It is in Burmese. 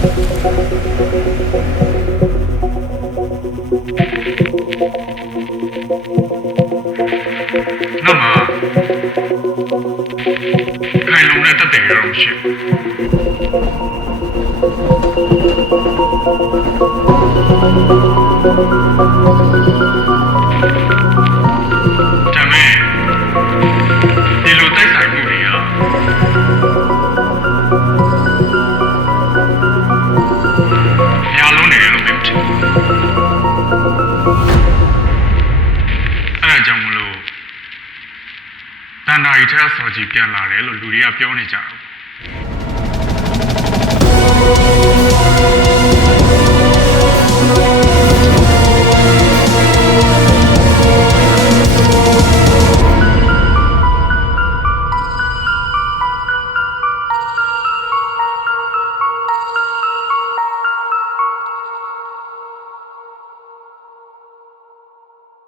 那么ခိုင်လုံတဲ့တက်တယ်ရောမရှိဒါမဲ့ဒီလိုတိုက်ဆိုင်မှုတွေကညာလုံးနေတယ်လို့ပြောချင်အဲ့ဒါကြောင့်မလို့တန်တာရီထဲဆော်ကြီးပြန်လာတယ်လို့လူတွေကပြောနေကြတယ်